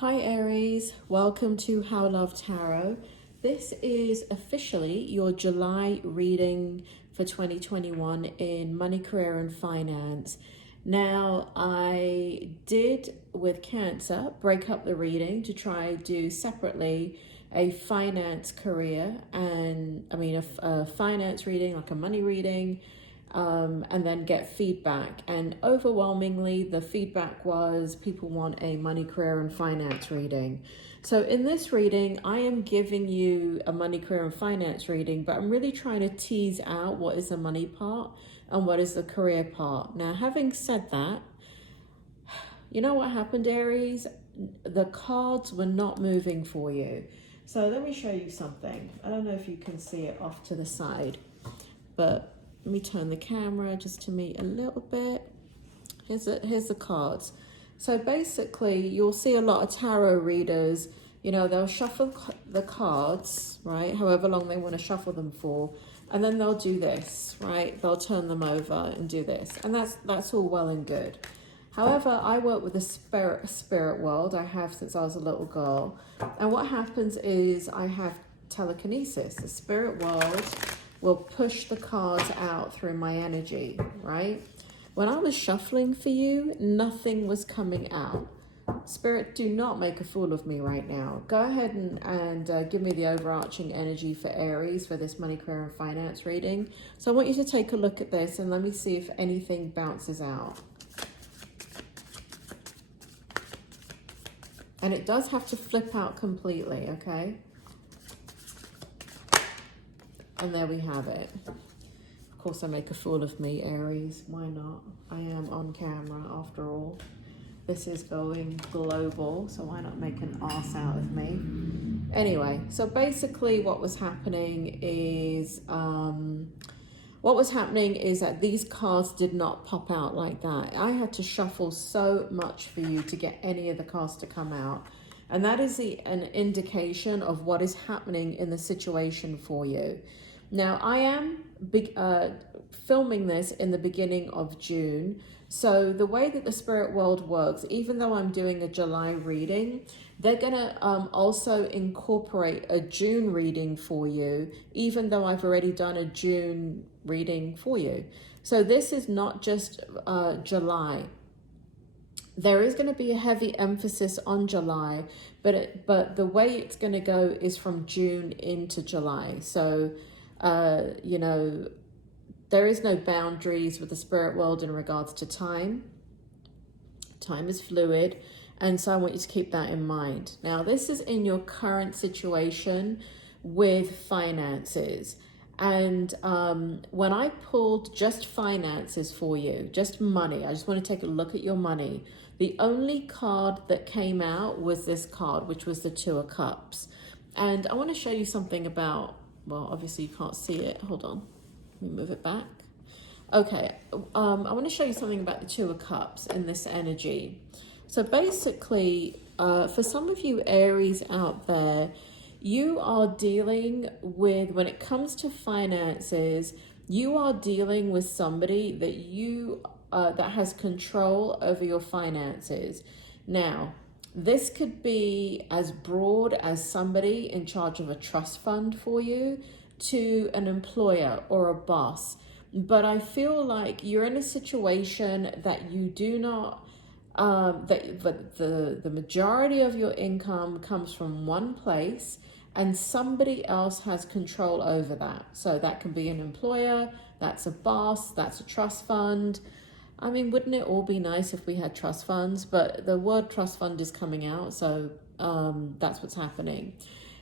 Hi Aries, welcome to How Love Tarot. This is officially your July reading for 2021 in money, career and finance. Now, I did with Cancer break up the reading to try do separately a finance career and a finance reading, like a money reading, and then get feedback. And overwhelmingly, the feedback was people want a money, career, and finance reading. So in this reading, I am giving you a money, career, and finance reading, but I'm really trying to tease out what is the money part and what is the career part. Now, having said that, you know what happened, Aries? The cards were not moving for you. So let me show you something. I don't know if you can see it off to the side, but let me turn the camera just to meet a little bit. Here's the cards. So basically, you'll see a lot of tarot readers, you know, they'll shuffle the cards, right? However long they want to shuffle them for. And then they'll do this, right? They'll turn them over and do this. And that's all well and good. However, I work with the spirit world. I have since I was a little girl. And what happens is I have telekinesis. The spirit world will push the cards out through my energy, right? When I was shuffling for you, nothing was coming out. Spirit, do not make a fool of me right now. Go ahead and give me the overarching energy for Aries for this money, career, and finance reading. So I want you to take a look at this and let me see if anything bounces out. And it does have to flip out completely, okay? And there we have it. Of course, I make a fool of me, Aries. Why not? I am on camera after all. This is going global, so why not make an ass out of me? Anyway, so basically what was happening is that these cards did not pop out like that. I had to shuffle so much for you to get any of the cards to come out. And that is an indication of what is happening in the situation for you. Now, I am filming this in the beginning of June. So the way that the spirit world works, even though I'm doing a July reading, they're going to also incorporate a June reading for you, even though I've already done a June reading for you. So this is not just July. There is going to be a heavy emphasis on July, but the way it's going to go is from June into July. So you know, there is no boundaries with the spirit world in regards to time. Time is fluid, and so I want you to keep that in mind. Now, this is in your current situation with finances. And when I pulled just finances for you, just money, I just want to take a look at your money. The only card that came out was this card, which was the Two of Cups. And I want to show you something about, well, obviously you can't see it. Hold on. Let me move it back. Okay. I want to show you something about the Two of Cups and this energy. So basically, for some of you Aries out there, you are dealing with, when it comes to finances, you are dealing with somebody that that has control over your finances. Now, this could be as broad as somebody in charge of a trust fund for you to an employer or a boss. But I feel like you're in a situation that you do not, the majority of your income comes from one place and somebody else has control over that. So that can be an employer, that's a boss, that's a trust fund. I mean, wouldn't it all be nice if we had trust funds? But the word trust fund is coming out, so that's what's happening.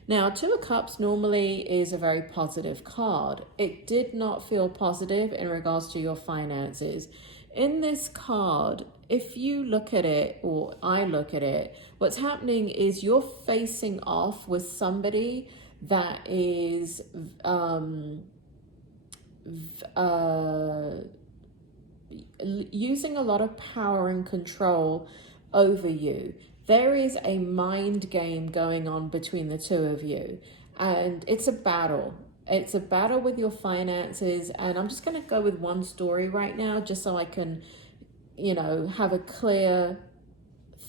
Now, Two of Cups normally is a very positive card. It did not feel positive in regards to your finances. In this card, if you look at it, or I look at it, what's happening is you're facing off with somebody that is using a lot of power and control over you. There is a mind game going on between the two of you, and it's a battle. It's a battle with your finances, and I'm just going to go with one story right now just so I can, you know, have a clear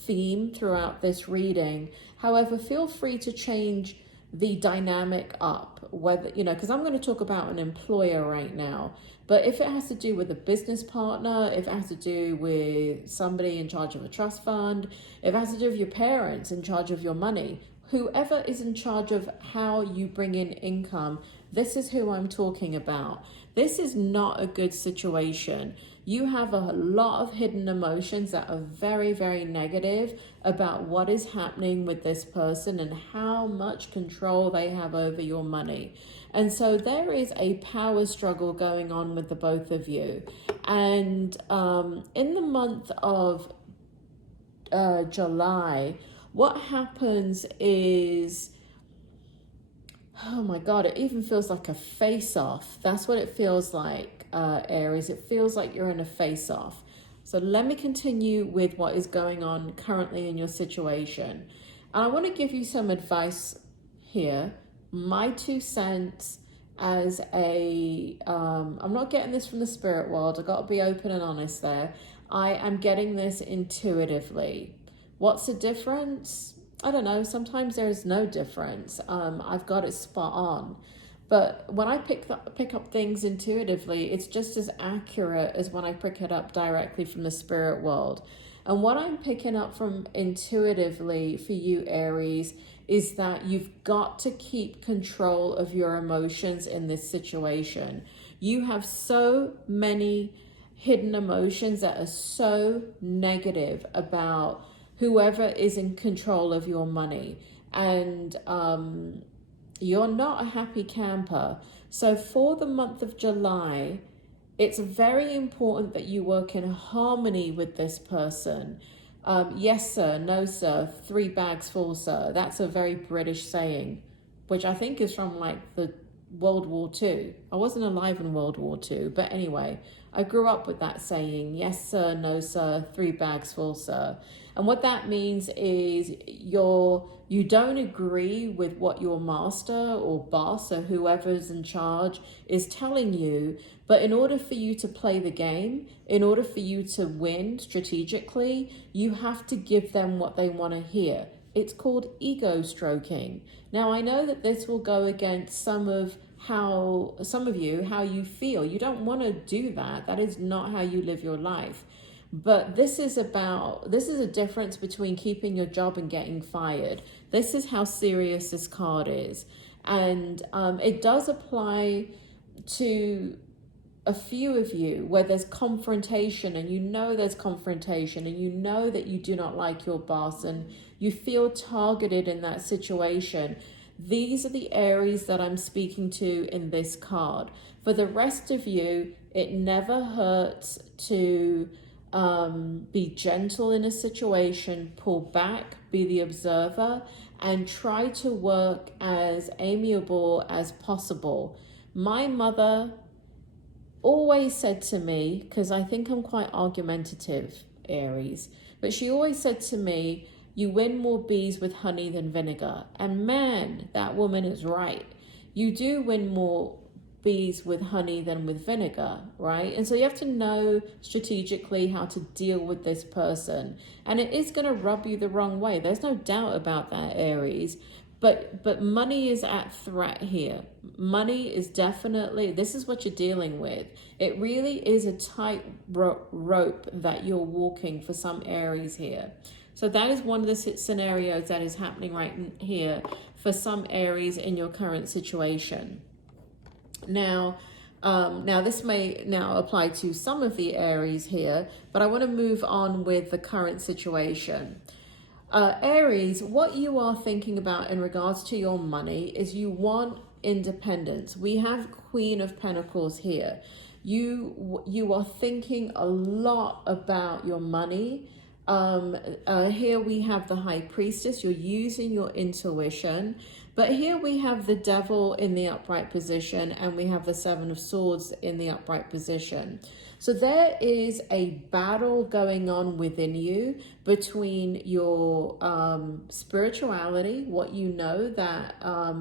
theme throughout this reading. However, feel free to change the dynamic up, whether, you know, because I'm going to talk about an employer right now. But if it has to do with a business partner, if it has to do with somebody in charge of a trust fund, if it has to do with your parents in charge of your money, whoever is in charge of how you bring in income, this is who I'm talking about. This is not a good situation. You have a lot of hidden emotions that are very, very negative about what is happening with this person and how much control they have over your money. And so there is a power struggle going on with the both of you. And in the month of July, what happens is, oh my God, it even feels like a face-off. That's what it feels like, Aries. It feels like you're in a face-off. So let me continue with what is going on currently in your situation. And I want to give you some advice here. My 2 cents as a, I'm not getting this from the spirit world. I've got to be open and honest there. I am getting this intuitively. What's the difference? I don't know. Sometimes there's no difference. I've got it spot on. But when I pick up things intuitively, it's just as accurate as when I pick it up directly from the spirit world. And what I'm picking up from intuitively for you, Aries, is that you've got to keep control of your emotions in this situation. You have so many hidden emotions that are so negative about whoever is in control of your money. And you're not a happy camper. So for the month of July, it's very important that you work in harmony with this person. Yes, sir. No, sir. 3 bags full, sir. That's a very British saying, which I think is from like the World War II. I wasn't alive in World War II, but anyway, I grew up with that saying, yes, sir. No, sir. 3 bags full, sir. And what that means is you don't agree with what your master or boss or whoever's in charge is telling you, but in order for you to play the game, in order for you to win strategically, you have to give them what they want to hear. It's called ego stroking. Now, I know that this will go against some of you, how you feel. You don't want to do that. That is not how you live your life. But this is a difference between keeping your job and getting fired. This is how serious this card is. And it does apply to a few of you where there's confrontation, and you know there's confrontation, and you know that you do not like your boss and you feel targeted in that situation. These are the Aries that I'm speaking to in this card. For the rest of you, it never hurts to be gentle in a situation, pull back, be the observer, and try to work as amiable as possible. My mother always said to me, because I think I'm quite argumentative, Aries, but she always said to me, you win more bees with honey than vinegar. And man, that woman is right. You do win more bees with honey than with vinegar, right? And so you have to know strategically how to deal with this person. And it is going to rub you the wrong way. There's no doubt about that, Aries. But money is at threat here. Money is definitely, this is what you're dealing with. It really is a tight rope that you're walking for some Aries here. So that is one of the scenarios that is happening right here for some Aries in your current situation. Now this may now apply to some of the Aries here, but I want to move on with the current situation. Aries, what you are thinking about in regards to your money is you want independence. We have Queen of Pentacles here. You are thinking a lot about your money. Here we have the High Priestess. You're using your intuition. But here we have the Devil in the upright position, and we have the Seven of Swords in the upright position. So there is a battle going on within you between your spirituality, what you know that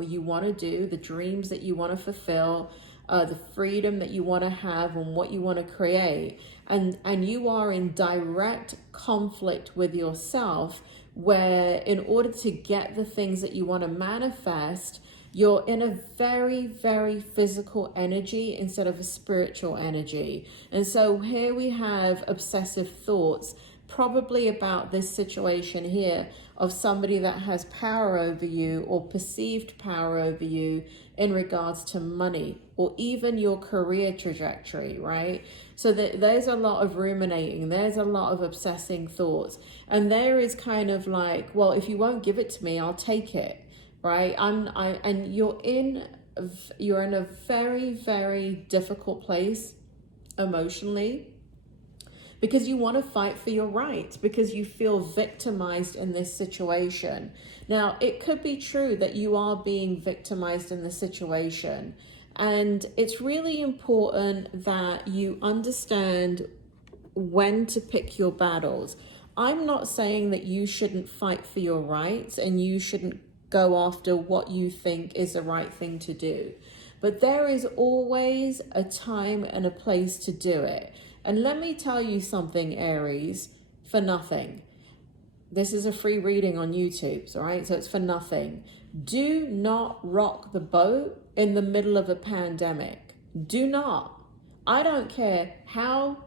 you want to do, the dreams that you want to fulfill, the freedom that you want to have and what you want to create. And you are in direct conflict with yourself, where in order to get the things that you want to manifest, you're in a very, very physical energy instead of a spiritual energy. And so here we have obsessive thoughts, probably about this situation here of somebody that has power over you or perceived power over you in regards to money or even your career trajectory, right? So there's a lot of ruminating, there's a lot of obsessing thoughts, and there is kind of like, well, if you won't give it to me, I'll take it, right? And you're in a very, very difficult place emotionally, because you want to fight for your rights, because you feel victimized in this situation. Now, it could be true that you are being victimized in this situation, and it's really important that you understand when to pick your battles. I'm not saying that you shouldn't fight for your rights and you shouldn't go after what you think is the right thing to do, but there is always a time and a place to do it. And let me tell you something, Aries, for nothing. This is a free reading on YouTube, all right? So it's for nothing. Do not rock the boat in the middle of a pandemic. Do not. I don't care how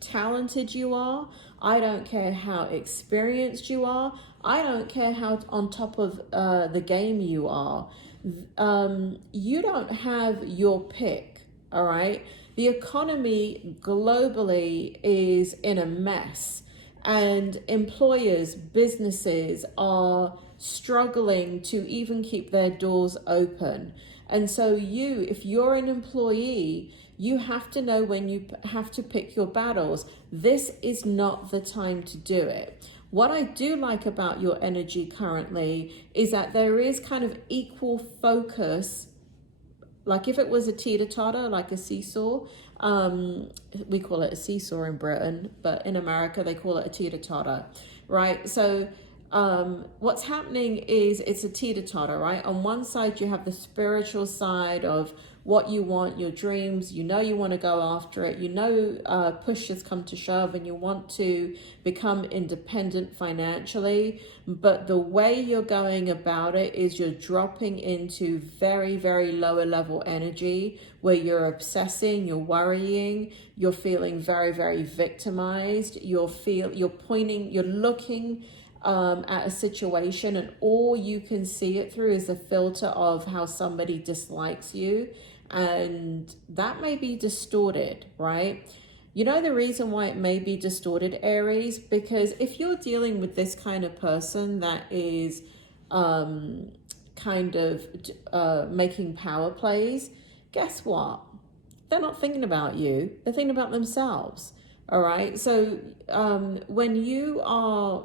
talented you are. I don't care how experienced you are. I don't care how on top of the game you are. You don't have your pick, all right? The economy globally is in a mess, and employers, businesses are struggling to even keep their doors open. And so if you're an employee, you have to know when you have to pick your battles. This is not the time to do it. What I do like about your energy currently is that there is kind of equal focus. Like if it was a teeter-totter, like a seesaw, we call it a seesaw in Britain, but in America they call it a teeter-totter, right? So what's happening is it's a teeter-totter, right? On one side you have the spiritual side of what you want, your dreams, you want to go after it, push has come to shove and you want to become independent financially, but the way you're going about it is you're dropping into very, very lower level energy where you're obsessing, you're worrying, you're feeling very, very victimized, you're looking at a situation and all you can see it through is the filter of how somebody dislikes you. And that may be distorted, right? You know the reason why it may be distorted, Aries? Because if you're dealing with this kind of person that is making power plays, guess what? They're not thinking about you. They're thinking about themselves. All right. So when you are,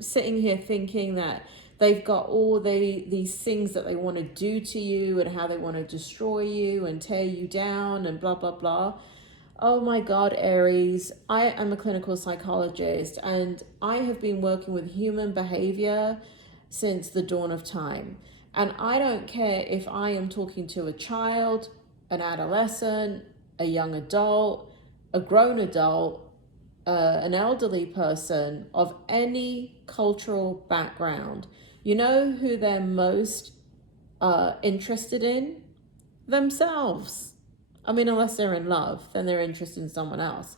sitting here thinking that they've got all these things that they want to do to you and how they want to destroy you and tear you down and blah, blah, blah. Oh my God, Aries, I am a clinical psychologist and I have been working with human behavior since the dawn of time. And I don't care if I am talking to a child, an adolescent, a young adult, a grown adult, an elderly person of any cultural background. You know who they're most interested in? Themselves. I mean, unless they're in love, then they're interested in someone else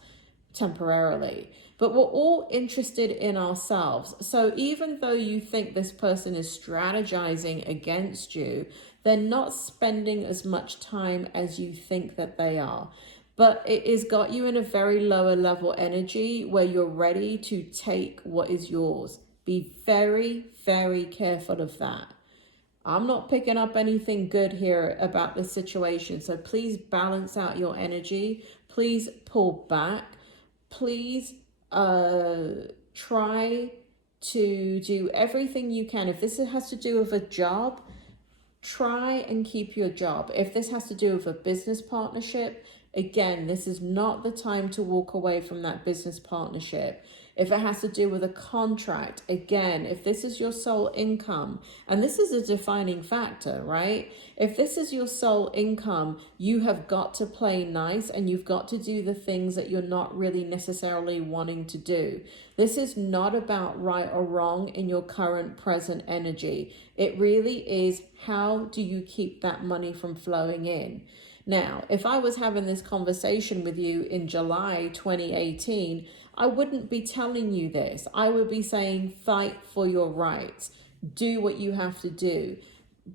temporarily. But we're all interested in ourselves. So even though you think this person is strategizing against you, they're not spending as much time as you think that they are. But it has got you in a very lower level energy where you're ready to take what is yours. Be very, very careful of that. I'm not picking up anything good here about the situation. So please balance out your energy. Please pull back. Please try to do everything you can. If this has to do with a job, try and keep your job. If this has to do with a business partnership, again, this is not the time to walk away from that business partnership. If it has to do with a contract, again, if this is your sole income, and this is a defining factor, right? If this is your sole income, you have got to play nice and you've got to do the things that you're not really necessarily wanting to do. This is not about right or wrong in your current present energy. It really is, how do you keep that money from flowing in? Now, if I was having this conversation with you in July 2018, I wouldn't be telling you this. I would be saying, fight for your rights. Do what you have to do.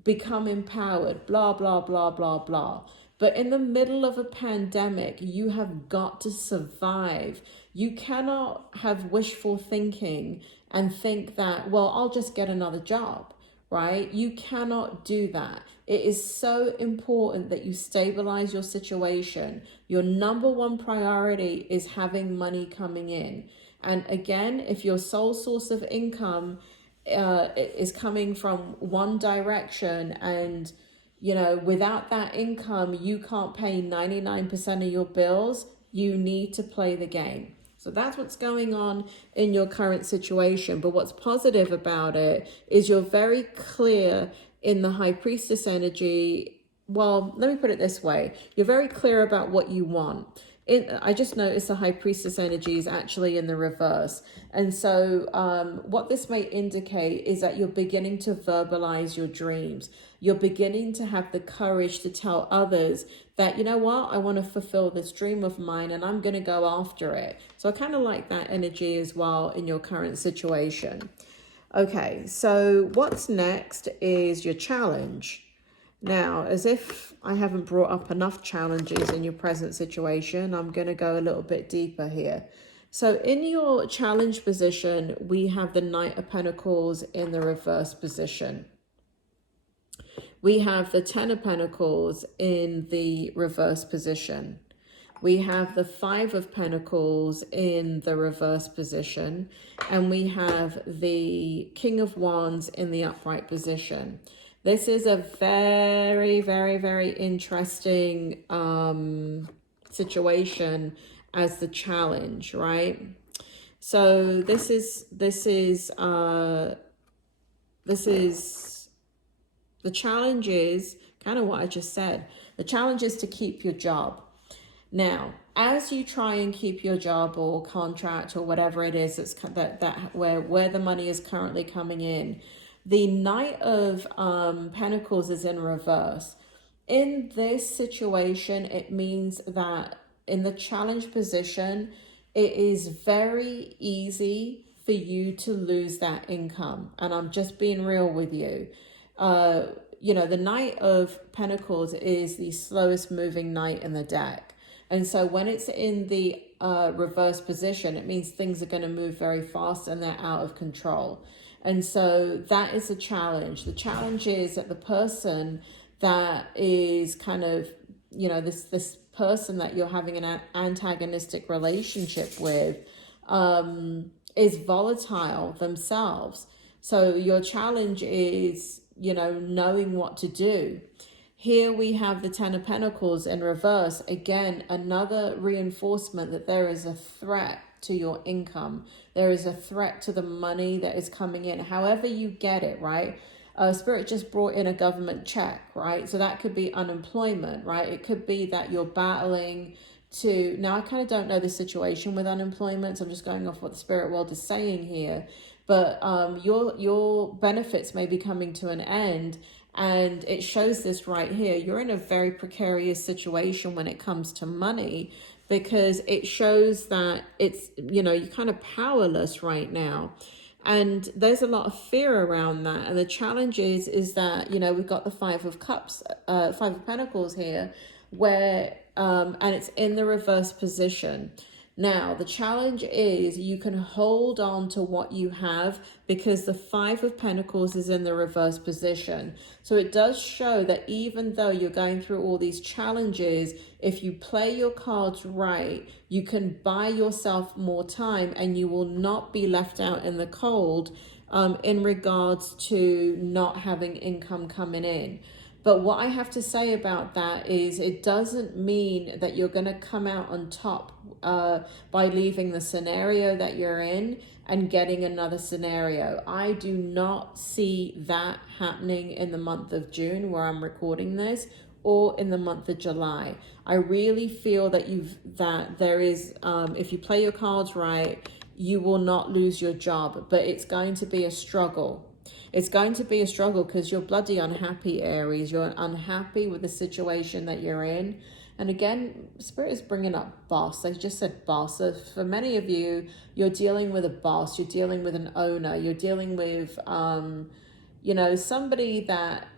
Become empowered, blah, blah, blah, blah, blah. But in the middle of a pandemic, you have got to survive. You cannot have wishful thinking and think that, well, I'll just get another job, right? You cannot do that. It is so important that you stabilize your situation. Your number one priority is having money coming in. And again, if your sole source of income is coming from one direction, and you know, without that income, you can't pay 99% of your bills, you need to play the game. So that's what's going on in your current situation. But what's positive about it is you're very clear in the High Priestess energy. Well, let me put it this way. You're very clear about what you want. I just noticed the High Priestess energy is actually in the reverse. And so what this may indicate is that you're beginning to verbalize your dreams. You're beginning to have the courage to tell others that, you know what, I want to fulfill this dream of mine and I'm going to go after it. So I kind of like that energy as well in your current situation. Okay, so what's next is your challenge. Now, as if I haven't brought up enough challenges in your present situation, I'm going to go a little bit deeper here. So in your challenge position, we have the Knight of Pentacles in the reverse position. We have the Ten of Pentacles in the reverse position. We have the Five of Pentacles in the reverse position. And we have the King of Wands in the upright position. This is a very, very, very interesting situation as the challenge, right? So this is the challenge is kind of what I just said. The challenge is to keep your job. Now, as you try and keep your job or contract or whatever it is where the money is currently coming in, the Knight of Pentacles is in reverse. In this situation, it means that in the challenge position, it is very easy for you to lose that income. And I'm just being real with you. You know, the Knight of Pentacles is the slowest moving knight in the deck. And so when it's in the reverse position, it means things are going to move very fast and they're out of control. And so that is a challenge. The challenge is that the person that is kind of, you know, this person that you're having an antagonistic relationship with is volatile themselves. So your challenge is, you know, knowing what to do. Here we have the Ten of Pentacles in reverse. Again, another reinforcement that there is a threat to your income. There is a threat to the money that is coming in, however you get it, right? Spirit just brought in a government check, right? So that could be unemployment, right? It could be that you're battling to, now I kind of don't know the situation with unemployment, so I'm just going off what the spirit world is saying here, but your benefits may be coming to an end. And it shows this right here. You're in a very precarious situation when it comes to money, because it shows that it's, you know, you're kind of powerless right now. And there's a lot of fear around that. And the challenge is that, you know, we've got the Five of Pentacles here, where, and it's in the reverse position. Now, the challenge is you can hold on to what you have because the Five of Pentacles is in the reverse position. So it does show that even though you're going through all these challenges, if you play your cards right, you can buy yourself more time and you will not be left out in the cold in regards to not having income coming in. But what I have to say about that is it doesn't mean that you're going to come out on top by leaving the scenario that you're in and getting another scenario. I do not see that happening in the month of June where I'm recording this, or in the month of July. I really feel that there is, if you play your cards right, you will not lose your job, but it's going to be a struggle. It's going to be a struggle because you're bloody unhappy, Aries. You're unhappy with the situation that you're in. And again, Spirit is bringing up boss. They just said boss. So for many of you, you're dealing with a boss. You're dealing with an owner. You're dealing with, you know, somebody that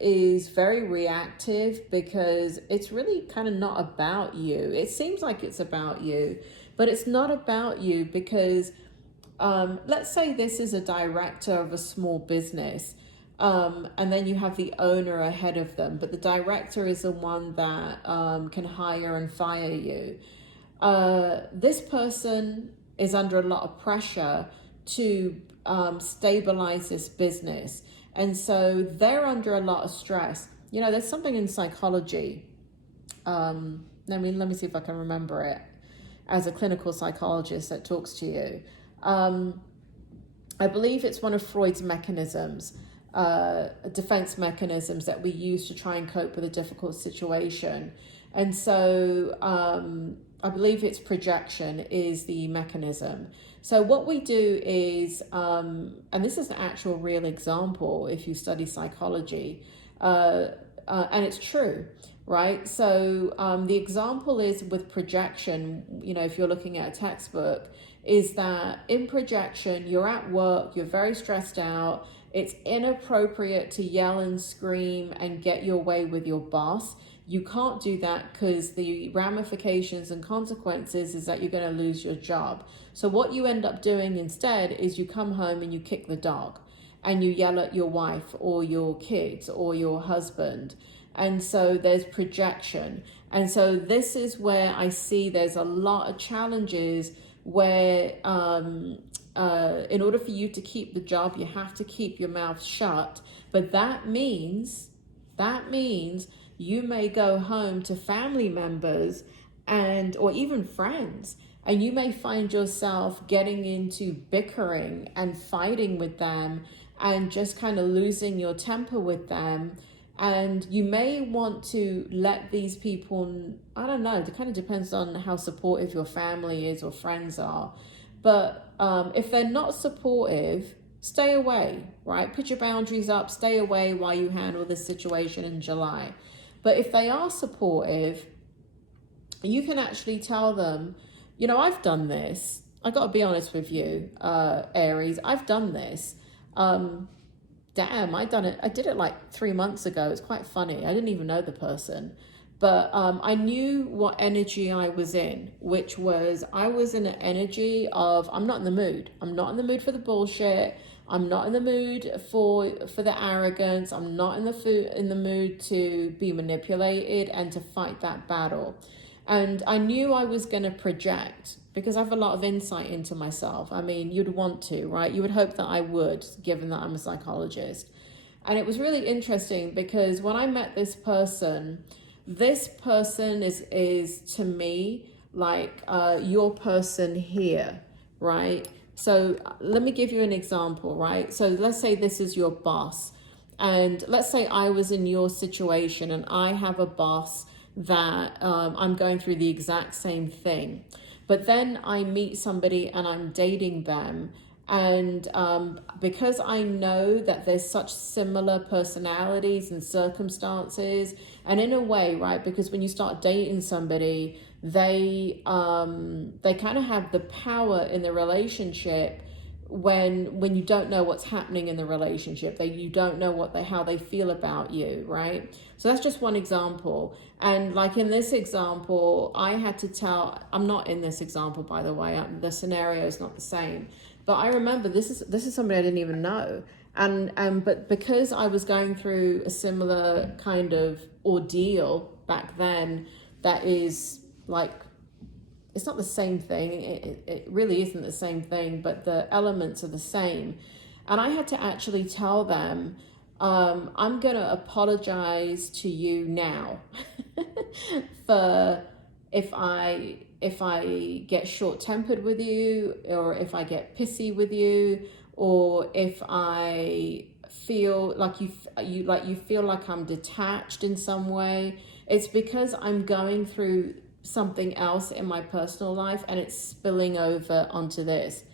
is very reactive, because it's really kind of not about you. It seems like it's about you, but it's not about you, because let's say this is a director of a small business, and then you have the owner ahead of them, but the director is the one that can hire and fire you. This person is under a lot of pressure to stabilize this business. And so they're under a lot of stress. You know, there's something in psychology. Let me see if I can remember it. As a clinical psychologist that talks to you. I believe it's one of Freud's mechanisms, defense mechanisms that we use to try and cope with a difficult situation. And so I believe it's projection is the mechanism. So what we do is, and this is an actual real example if you study psychology, and it's true, right? So the example is with projection, you know, if you're looking at a textbook, is that in projection, you're at work, you're very stressed out, it's inappropriate to yell and scream and get your way with your boss. You can't do that because the ramifications and consequences is that you're going to lose your job. So what you end up doing instead is you come home and you kick the dog and you yell at your wife or your kids or your husband. And so there's projection. And so this is where I see there's a lot of challenges where in order for you to keep the job, you have to keep your mouth shut. But that means you may go home to family members or even friends, and you may find yourself getting into bickering and fighting with them and just kind of losing your temper with them. And you may want to let these people, I don't know, it kind of depends on how supportive your family is or friends are. But if they're not supportive, stay away, right? Put your boundaries up, stay away while you handle this situation in July. But if they are supportive, you can actually tell them, you know, I've done this. I got to be honest with you, Aries, I've done this. Damn, I did it like 3 months ago. It's quite funny. I didn't even know the person. But I knew what energy I was in, which was I was in an energy of I'm not in the mood. I'm not in the mood for the bullshit. I'm not in the mood for the arrogance. I'm not in the mood to be manipulated and to fight that battle. And I knew I was going to project because I have a lot of insight into myself. I mean, you'd want to, right? You would hope that I would, given that I'm a psychologist. And it was really interesting because when I met this person is to me like your person here, right? So let me give you an example, right? So let's say this is your boss. And let's say I was in your situation and I have a boss that I'm going through the exact same thing. But then I meet somebody and I'm dating them. And because I know that there's such similar personalities and circumstances, and in a way, right, because when you start dating somebody, they kind of have the power in the relationship when you don't know what's happening in the relationship. You don't know how they feel about you, right? So that's just one example. And like in this example, I had to tell, I'm not in this example, by the way, the scenario is not the same. But I remember this is somebody I didn't even know. But because I was going through a similar kind of ordeal back then, that is like, it's not the same thing. It really isn't the same thing, but the elements are the same. And I had to actually tell them, I'm going to apologize to you now for if I get short-tempered with you, or if I get pissy with you, or if I feel like you feel like I'm detached in some way. It's because I'm going through something else in my personal life and it's spilling over onto this.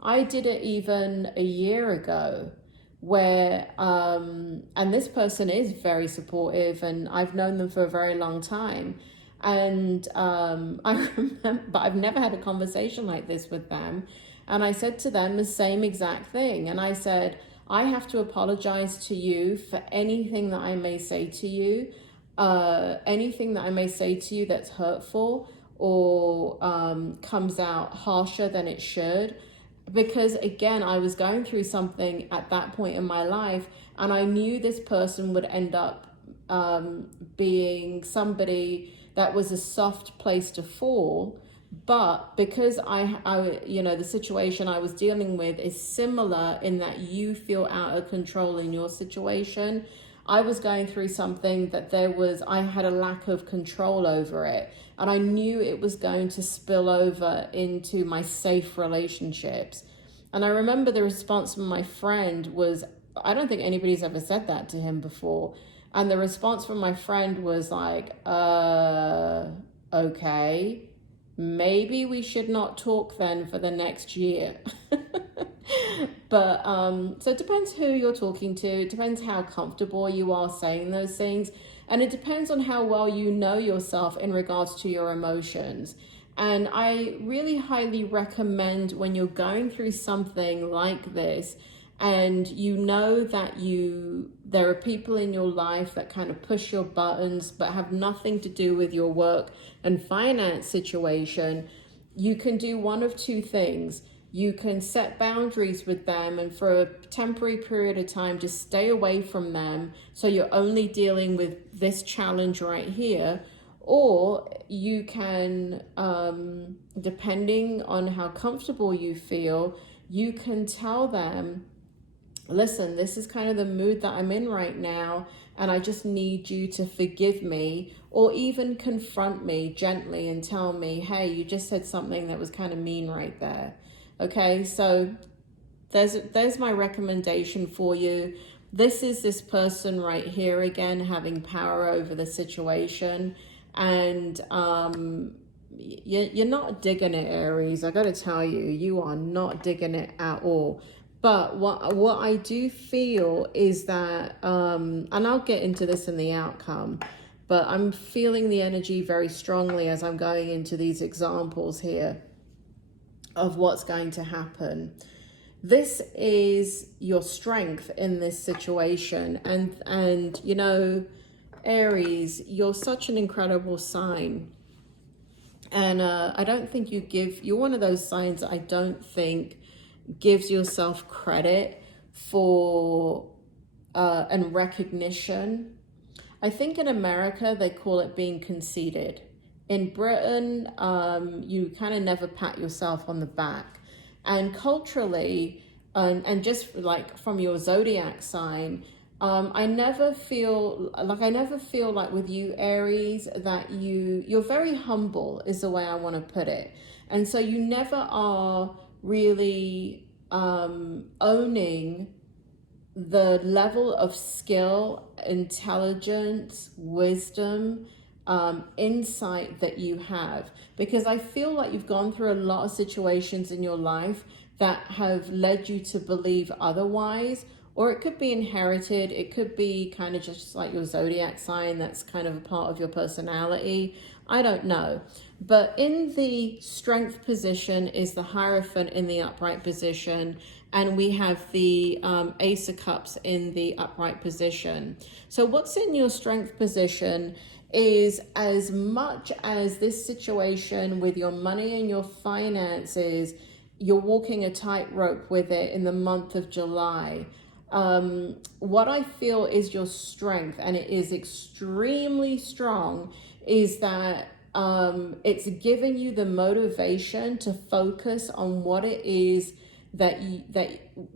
I did it even a year ago where and this person is very supportive and I've known them for a very long time, and I remember, but I've never had a conversation like this with them, and I said to them the same exact thing, and I said, I have to apologize to you for anything that I may say to you, anything that I may say to you that's hurtful or comes out harsher than it should. Because again, I was going through something at that point in my life, and I knew this person would end up being somebody that was a soft place to fall. But because I you know, the situation I was dealing with is similar in that you feel out of control in your situation, I was going through something that I had a lack of control over it. And I knew it was going to spill over into my safe relationships. And I remember the response from my friend was, I don't think anybody's ever said that to him before. And the response from my friend was like, okay, maybe we should not talk then for the next year. But so it depends who you're talking to. It depends how comfortable you are saying those things. And it depends on how well you know yourself in regards to your emotions. And I really highly recommend, when you're going through something like this and you know that there are people in your life that kind of push your buttons but have nothing to do with your work and finance situation, you can do one of two things. You can set boundaries with them, and for a temporary period of time, just stay away from them. So you're only dealing with this challenge right here. Or you can, depending on how comfortable you feel, you can tell them, listen, this is kind of the mood that I'm in right now, and I just need you to forgive me, or even confront me gently and tell me, hey, you just said something that was kind of mean right there. Okay, so there's my recommendation for you. This is this person right here again having power over the situation, and you're not digging it, Aries. I got to tell you, you are not digging it at all. But what I do feel is that, and I'll get into this in the outcome, but I'm feeling the energy very strongly as I'm going into these examples here of what's going to happen. This is your strength in this situation. And you know, Aries, you're such an incredible sign. And I don't think you're one of those signs I don't think gives yourself credit for and recognition. I think in America, they call it being conceited. In Britain, you kind of never pat yourself on the back. And culturally, and just like from your zodiac sign, I never feel like with you, Aries, that you're very humble is the way I want to put it. And so you never are really owning the level of skill, intelligence, wisdom, insight that you have, because I feel like you've gone through a lot of situations in your life that have led you to believe otherwise, or it could be inherited, it could be kind of just like your zodiac sign, that's kind of a part of your personality. I don't know. But in the strength position is the Hierophant in the upright position, and we have the Ace of Cups in the upright position. So what's in your strength position is, as much as this situation with your money and your finances, you're walking a tightrope with it in the month of July. What I feel is your strength, and it is extremely strong, is that it's giving you the motivation to focus on what it is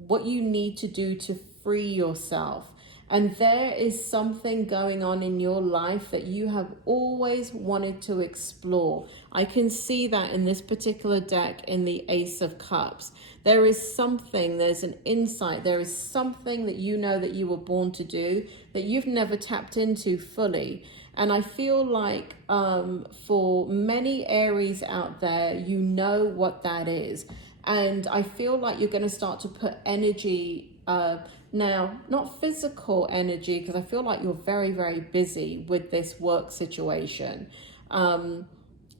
what you need to do to free yourself. And there is something going on in your life that you have always wanted to explore. I can see that in this particular deck in the Ace of Cups. There is something, there's an insight, there is something that you know that you were born to do that you've never tapped into fully. And I feel like for many Aries out there, you know what that is. And I feel like you're going to start to put energy, now, not physical energy, because I feel like you're very, very busy with this work situation.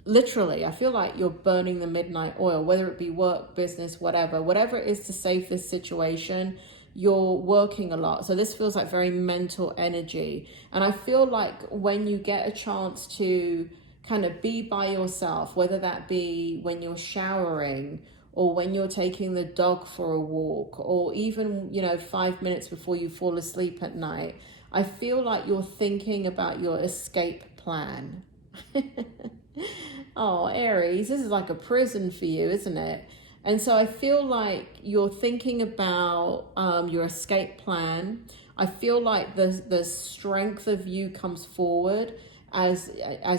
Literally, I feel like you're burning the midnight oil, whether it be work, business, whatever it is to save this situation. You're working a lot. So this feels like very mental energy. And I feel like when you get a chance to kind of be by yourself, whether that be when you're showering or when you're taking the dog for a walk, or even, 5 minutes before you fall asleep at night, I feel like you're thinking about your escape plan. Oh, Aries, this is like a prison for you, isn't it? And so I feel like you're thinking about your escape plan. I feel like the strength of you comes forward as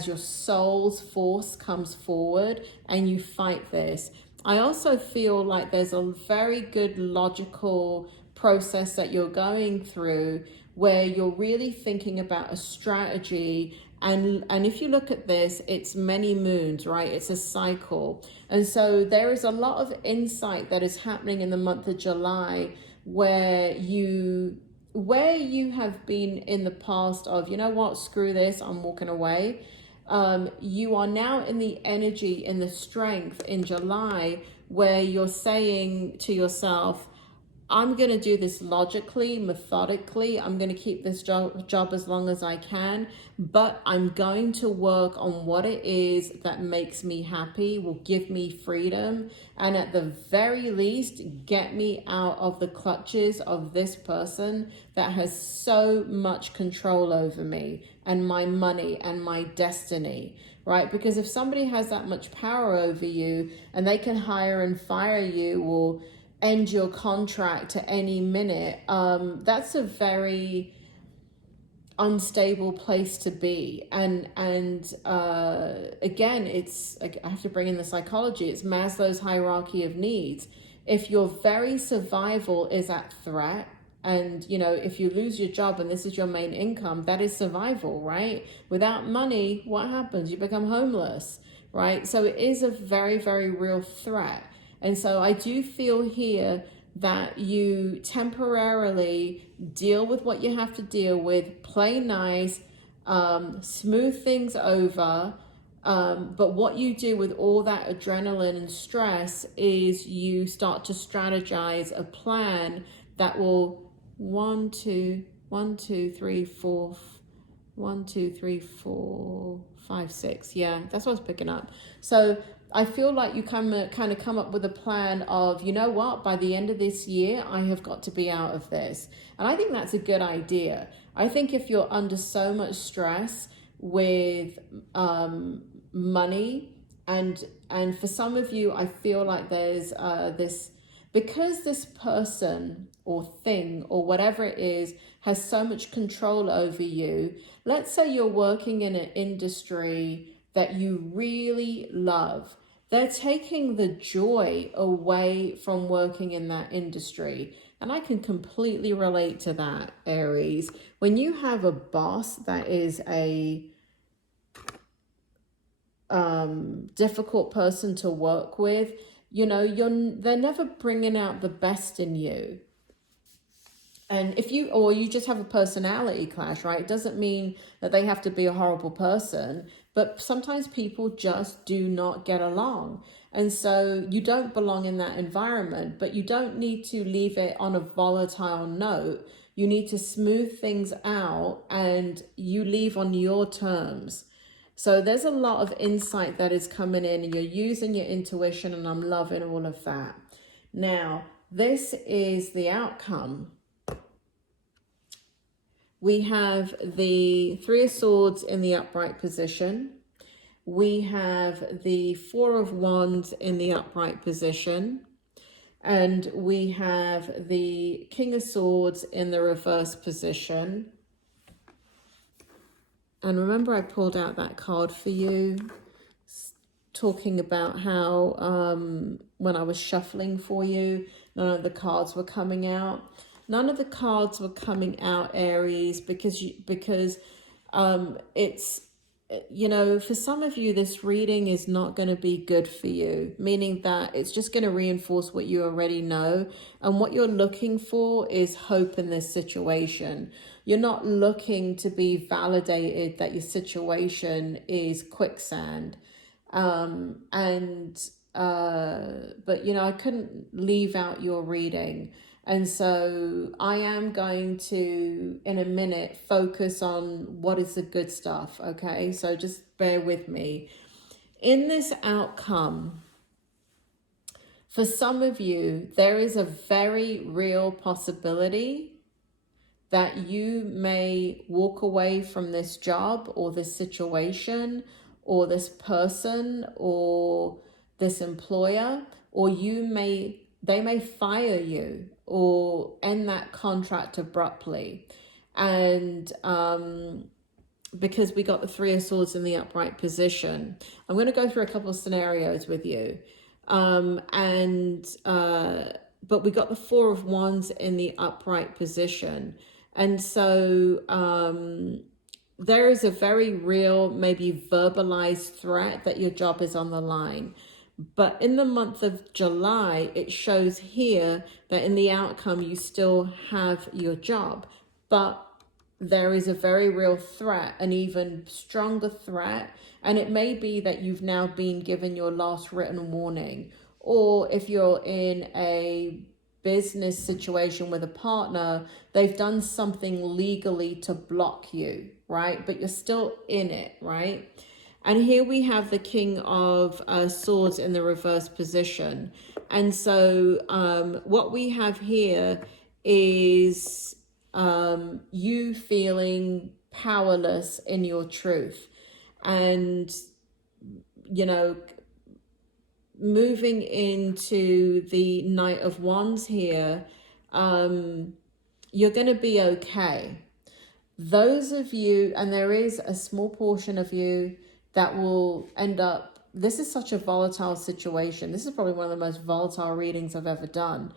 your soul's force comes forward and you fight this. I also feel like there's a very good logical process that you're going through where you're really thinking about a strategy. And if you look at this, it's many moons, right? It's a cycle. And so there is a lot of insight that is happening in the month of July where you have been in the past of, you know what, screw this, I'm walking away. You are now in the energy, in the strength in July where you're saying to yourself, I'm going to do this logically, methodically. I'm going to keep this job as long as I can, but I'm going to work on what it is that makes me happy, will give me freedom, and at the very least, get me out of the clutches of this person that has so much control over me and my money and my destiny, right? Because if somebody has that much power over you and they can hire and fire you or end your contract at any minute, that's a very unstable place to be. And again, I have to bring in the psychology. It's Maslow's hierarchy of needs. If your very survival is at threat, and if you lose your job and this is your main income, that is survival, right? Without money, what happens? You become homeless, right? So it is a very, very real threat. And so I do feel here that you temporarily deal with what you have to deal with, play nice, smooth things over. But what you do with all that adrenaline and stress is you start to strategize a plan that will 1, 2, 3, 4, 5, 6. Yeah, that's what I was picking up. So I feel like you kind of come up with a plan of, you know what, by the end of this year, I have got to be out of this. And I think that's a good idea. I think if you're under so much stress with money, and for some of you, I feel like there's this, because this person or thing or whatever it is has so much control over you. Let's say you're working in an industry that you really love. They're taking the joy away from working in that industry. And I can completely relate to that, Aries. When you have a boss that is a difficult person to work with, they're never bringing out the best in you. And you just have a personality clash, right? It doesn't mean that they have to be a horrible person, but sometimes people just do not get along. And so you don't belong in that environment, but you don't need to leave it on a volatile note. You need to smooth things out and you leave on your terms. So there's a lot of insight that is coming in and you're using your intuition, and I'm loving all of that. Now, this is the outcome. We have the Three of Swords in the upright position. We have the Four of Wands in the upright position. And we have the King of Swords in the reverse position. And remember, I pulled out that card for you, talking about how when I was shuffling for you, none of the cards were coming out. None of the cards were coming out, Aries, because it's, you know, for some of you, this reading is not going to be good for you, meaning that it's just going to reinforce what you already know. And what you're looking for is hope in this situation. You're not looking to be validated that your situation is quicksand. But, you know, I couldn't leave out your reading. And so I am going to, in a minute, focus on what is the good stuff, okay? So just bear with me. In this outcome, for some of you, there is a very real possibility that you may walk away from this job or this situation or this person or this employer, or they may fire you or end that contract abruptly. And because we got the Three of Swords in the upright position, I'm going to go through a couple of scenarios with you. But we got the Four of Wands in the upright position. And so there is a very real, maybe verbalized threat that your job is on the line. But in the month of July, it shows here that in the outcome, you still have your job. But there is a very real threat, an even stronger threat. And it may be that you've now been given your last written warning. Or if you're in a business situation with a partner, they've done something legally to block you, right? But you're still in it, right? And here we have the King of Swords in the reverse position. And so what we have here is you feeling powerless in your truth. And, you know, moving into the Knight of Wands here, you're going to be okay. Those of you, and there is a small portion of you that will end up, this is such a volatile situation. This is probably one of the most volatile readings I've ever done.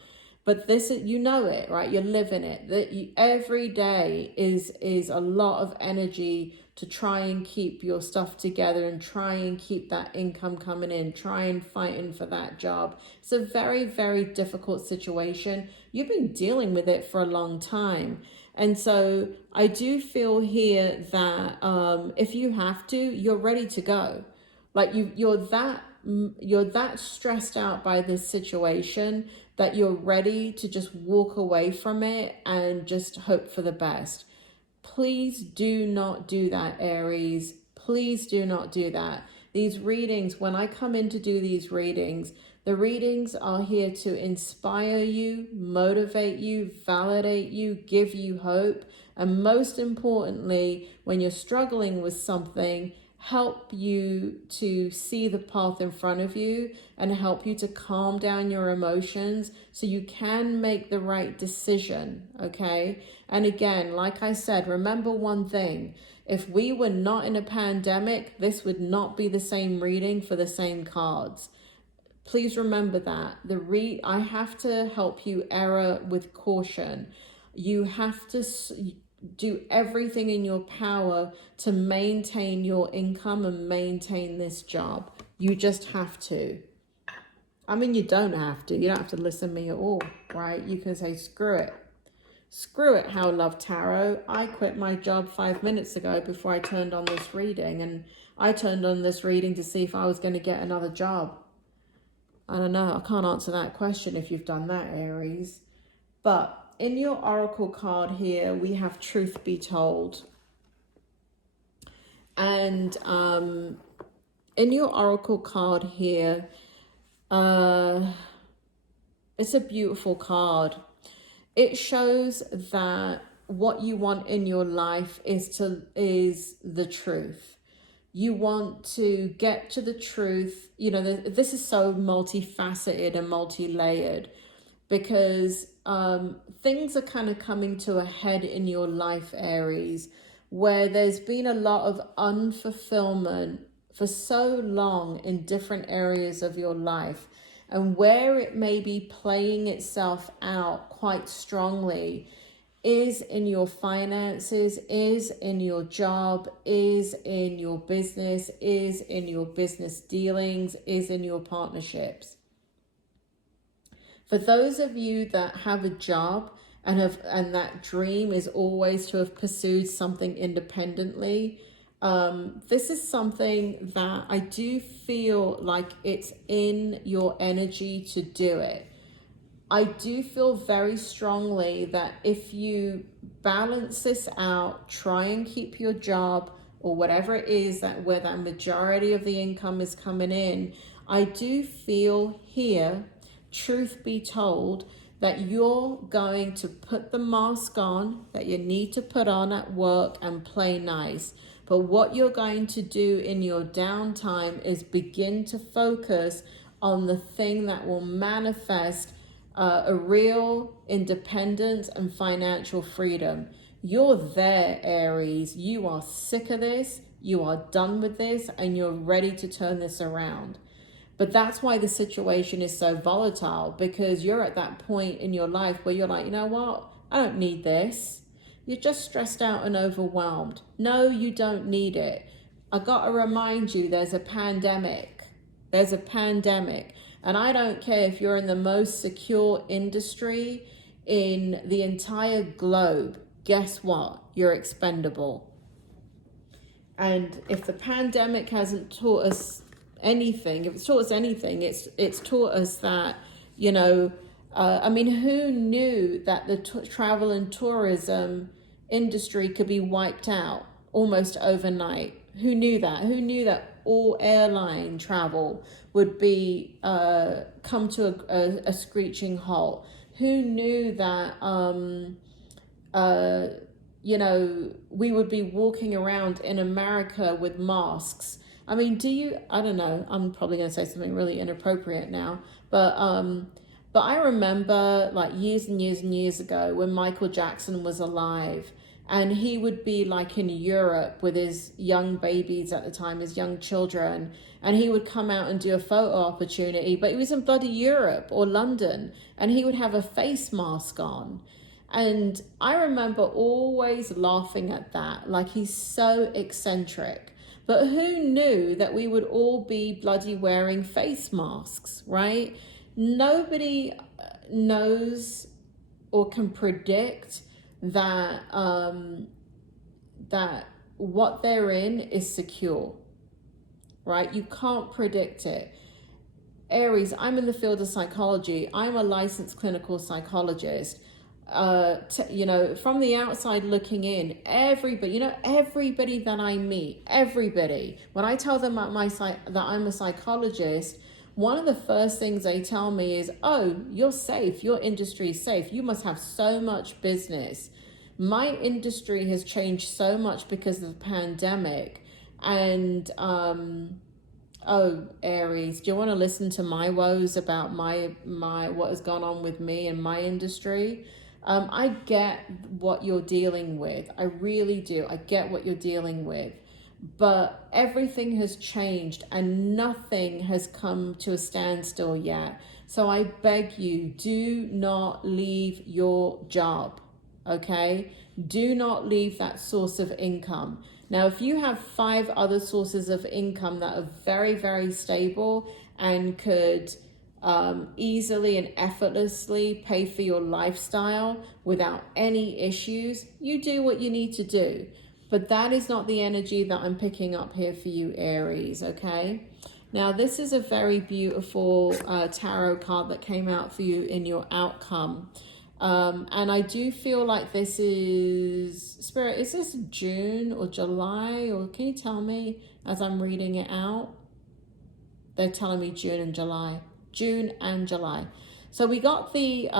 But this, you know it, right? You're living it. Every day is a lot of energy to try and keep your stuff together and try and keep that income coming in, try and fighting for that job. It's a very, very difficult situation. You've been dealing with it for a long time. And so I do feel here that if you have to, you're ready to go. Like you're that stressed out by this situation that you're ready to just walk away from it and just hope for the best. Please do not do that, Aries. Please do not do that. These readings, when I come in to do these readings, the readings are here to inspire you, motivate you, validate you, give you hope. And most importantly, when you're struggling with something, help you to see the path in front of you and help you to calm down your emotions so you can make the right decision, okay? And again, like I said, remember one thing. If we were not in a pandemic, this would not be the same reading for the same cards. Please remember that. I have to help you err with caution. You have to do everything in your power to maintain your income and maintain this job. You just have to. I mean, you don't have to. You don't have to listen to me at all, right? You can say, screw it. Screw it, How Love Tarot. I quit my job 5 minutes ago before I turned on this reading. And I turned on this reading to see if I was going to get another job. I don't know. I can't answer that question if you've done that, Aries. But in your oracle card here, we have Truth Be Told. And in your oracle card here, it's a beautiful card. It shows that what you want in your life is the truth. You want to get to the truth. You know, this is so multifaceted and multi-layered. because things are kind of coming to a head in your life, Aries, where there's been a lot of unfulfillment for so long in different areas of your life, and where it may be playing itself out quite strongly is in your finances, is in your job, is in your business, is in your business dealings, is in your partnerships. For those of you that have a job and that dream is always to have pursued something independently, this is something that I do feel like it's in your energy to do it. I do feel very strongly that if you balance this out, try and keep your job or whatever it is that where that majority of the income is coming in, I do feel here, truth be told, that you're going to put the mask on that you need to put on at work and play nice. But what you're going to do in your downtime is begin to focus on the thing that will manifest a real independence and financial freedom. You're there, Aries. You are sick of this. You are done with this, and you're ready to turn this around. But that's why the situation is so volatile, because you're at that point in your life where you're like, you know what? I don't need this. You're just stressed out and overwhelmed. No, you don't need it. I got to remind you, there's a pandemic. There's a pandemic. And I don't care if you're in the most secure industry in the entire globe. Guess what? You're expendable. And if the pandemic hasn't taught us anything, if it's taught us anything, it's taught us that, you know, I mean, who knew that the travel and tourism industry could be wiped out almost overnight? Who knew that? Who knew that all airline travel would be come to a screeching halt? Who knew that you know, we would be walking around in America with masks? I mean, I don't know, I'm probably going to say something really inappropriate now, but I remember like years and years and years ago when Michael Jackson was alive, and he would be like in Europe with his young babies at the time, his young children, and he would come out and do a photo opportunity, but he was in bloody Europe or London, and he would have a face mask on. And I remember always laughing at that, like he's so eccentric. But who knew that we would all be bloody wearing face masks, right? Nobody knows or can predict that that what they're in is secure, right? You can't predict it. Aries, I'm in the field of psychology. I'm a licensed clinical psychologist. You know, from the outside looking in, everybody, you know, everybody that I meet, everybody, when I tell them that I'm a psychologist, one of the first things they tell me is, oh, you're safe. Your industry is safe. You must have so much business. My industry has changed so much because of the pandemic. And, oh, Aries, do you want to listen to my woes about my what has gone on with me and my industry? I get what you're dealing with. I really do. I get what you're dealing with. But everything has changed and nothing has come to a standstill yet. So I beg you, do not leave your job, okay? Do not leave that source of income. Now, if you have 5 other sources of income that are very, very stable and could easily and effortlessly pay for your lifestyle without any issues, you do what you need to do. But that is not the energy that I'm picking up here for you, Aries, okay? Now, this is a very beautiful tarot card that came out for you in your outcome. And I do feel like this is, Spirit, is this June or July? Or can you tell me as I'm reading it out? They're telling me June and July. June and July. So we got the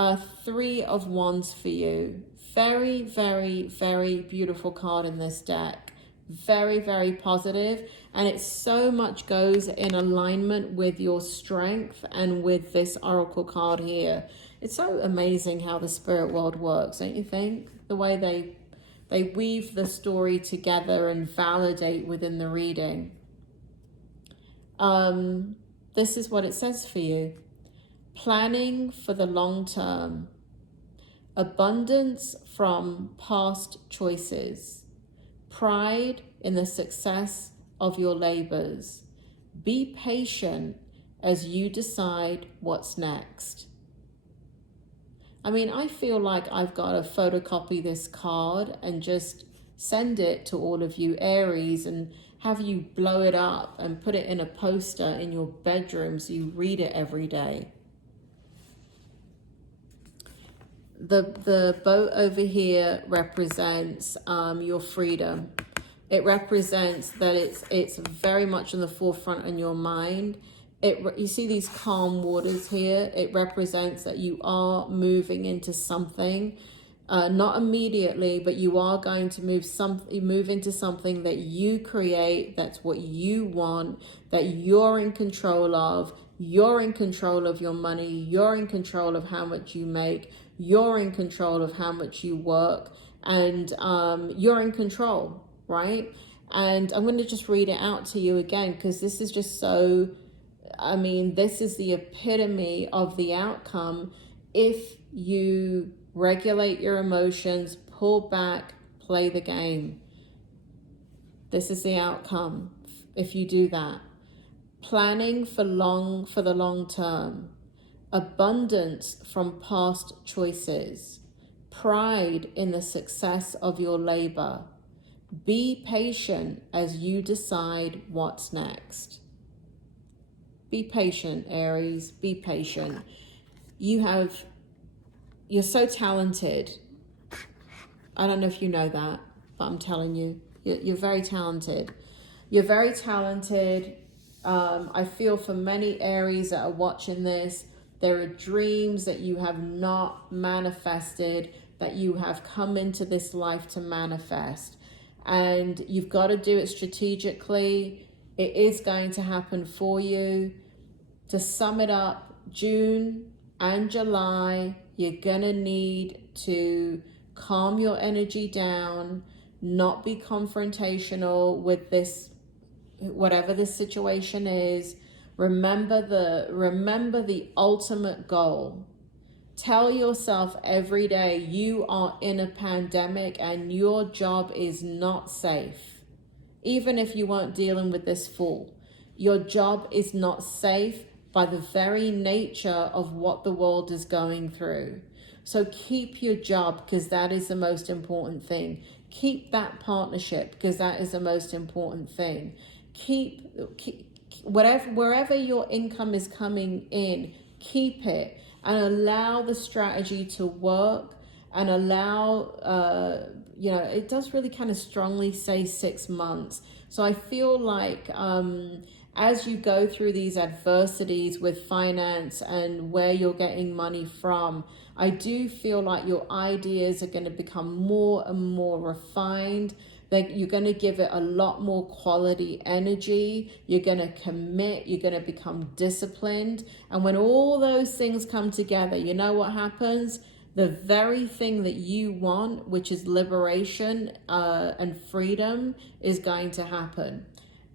3 of Wands for you. Very, very, very beautiful card in this deck. Very, very positive. And it so much goes in alignment with your strength and with this oracle card here. It's so amazing how the spirit world works, don't you think? The way they weave the story together and validate within the reading. This is what it says for you. Planning for the long term. Abundance from past choices. Pride in the success of your labors. Be patient as you decide what's next. I mean, I feel like I've got to photocopy this card and just send it to all of you Aries and have you blow it up and put it in a poster in your bedroom so you read it every day. The boat over here represents your freedom. It represents that it's very much in the forefront in your mind. You see these calm waters here. It represents that you are moving into something, not immediately, but you are going to move into something that you create. That's what you want. That you're in control of. You're in control of your money. You're in control of how much you make. You're in control of how much you work, and you're in control, right? And I'm going to just read it out to you again because this is just so. I mean, this is the epitome of the outcome if you regulate your emotions, pull back, play the game. This is the outcome if you do that. Planning for the long term. Abundance from past choices. Pride in the success of your labor. Be patient as you decide what's next. Be patient, Aries. Be patient. You're so talented. I don't know if you know that, but I'm telling you, you're very talented. You're very talented. I feel for many Aries that are watching this, there are dreams that you have not manifested, that you have come into this life to manifest. And you've got to do it strategically. It is going to happen for you. To sum it up, June and July, you're going to need to calm your energy down, not be confrontational with this, whatever the situation is. Remember the ultimate goal. Tell yourself every day you are in a pandemic and your job is not safe. Even if you weren't dealing with this fool, your job is not safe by the very nature of what the world is going through. So keep your job because that is the most important thing. Keep that partnership because that is the most important thing. Keep wherever your income is coming in, keep it and allow the strategy to work and allow, it does really kind of strongly say 6 months. So I feel like as you go through these adversities with finance and where you're getting money from, I do feel like your ideas are going to become more and more refined. That you're going to give it a lot more quality energy. You're going to commit. You're going to become disciplined. And when all those things come together, you know what happens? The very thing that you want, which is liberation and freedom, is going to happen.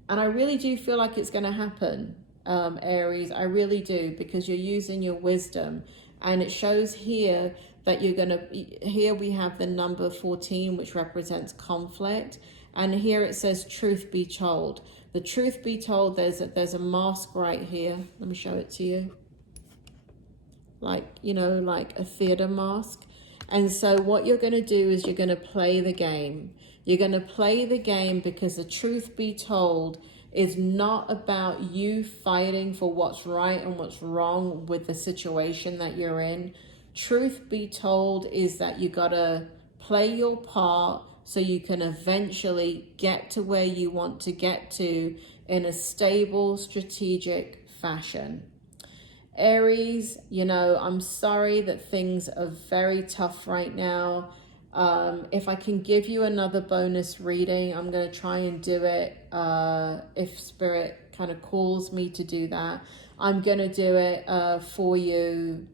And I really do feel like it's going to happen, Aries. I really do, because you're using your wisdom. And it shows here that you're going to, here we have the number 14, which represents conflict. And here it says, truth be told. The truth be told, there's a mask right here. Let me show it to you. Like a theater mask. And so what you're going to do is you're going to play the game. You're going to play the game because the truth be told is not about you fighting for what's right and what's wrong with the situation that you're in. Truth be told is that you got to play your part so you can eventually get to where you want to get to in a stable, strategic fashion. Aries, I'm sorry that things are very tough right now. If I can give you another bonus reading, I'm going to try and do it. If Spirit kind of calls me to do that, I'm going to do it for you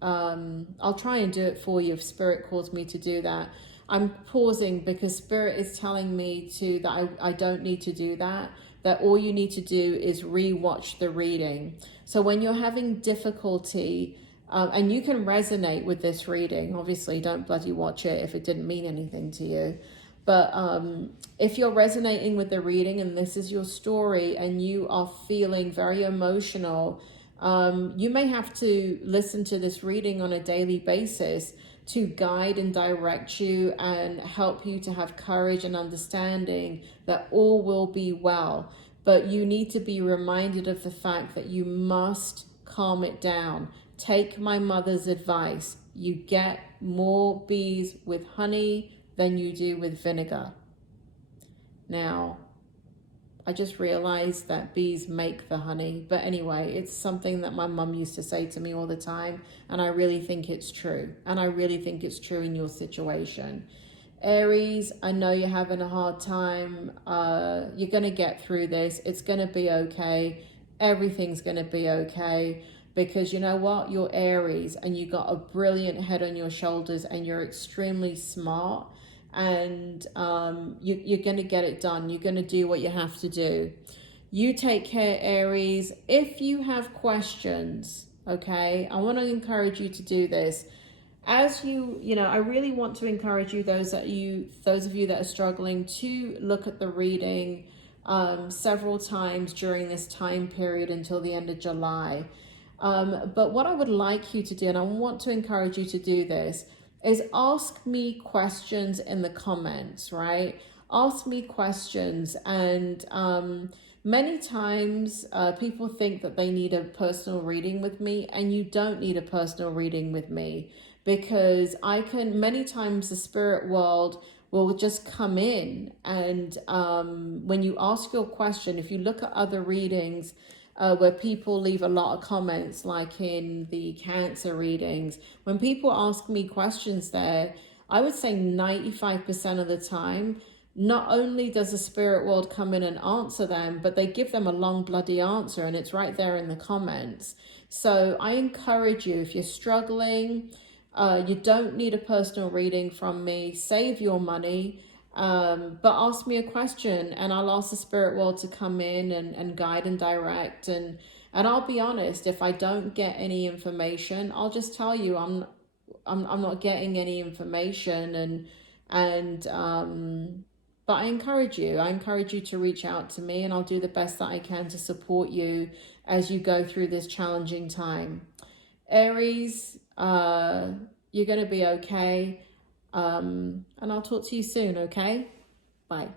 I'll try and do it for you if Spirit calls me to do that. I'm pausing because Spirit is telling me that I don't need to do that, that all you need to do is re-watch the reading. So when you're having difficulty, and you can resonate with this reading, obviously don't bloody watch it if it didn't mean anything to you. But if you're resonating with the reading and this is your story and you are feeling very emotional, you may have to listen to this reading on a daily basis to guide and direct you and help you to have courage and understanding that all will be well. But you need to be reminded of the fact that you must calm it down. Take my mother's advice. You get more bees with honey than you do with vinegar. Now, I just realized that bees make the honey. But anyway, it's something that my mum used to say to me all the time. And I really think it's true. And I really think it's true in your situation. Aries, I know you're having a hard time. You're going to get through this. It's going to be okay. Everything's going to be okay. Because you know what? You're Aries and you got a brilliant head on your shoulders and you're extremely smart. And you're going to get it done. You're going to do what you have to do. You take care, Aries. If you have questions, okay, I want to encourage you to do this. As I really want to encourage you, those of you that are struggling, to look at the reading several times during this time period until the end of July. But what I would like you to do, and I want to encourage you to do this, is ask me questions in the comments, right? Ask me questions. And many times people think that they need a personal reading with me, and you don't need a personal reading with me, because many times the spirit world will just come in and when you ask your question, if you look at other readings, where people leave a lot of comments, like in the Cancer readings, when people ask me questions there, I would say 95% of the time, not only does the spirit world come in and answer them, but they give them a long bloody answer, and it's right there in the comments. So I encourage you, if you're struggling, you don't need a personal reading from me. Save your money. But ask me a question and I'll ask the spirit world to come in and guide and direct. And I'll be honest, if I don't get any information, I'll just tell you I'm not getting any information. But I encourage you to reach out to me, and I'll do the best that I can to support you as you go through this challenging time. Aries, you're going to be okay. And I'll talk to you soon, okay? Bye.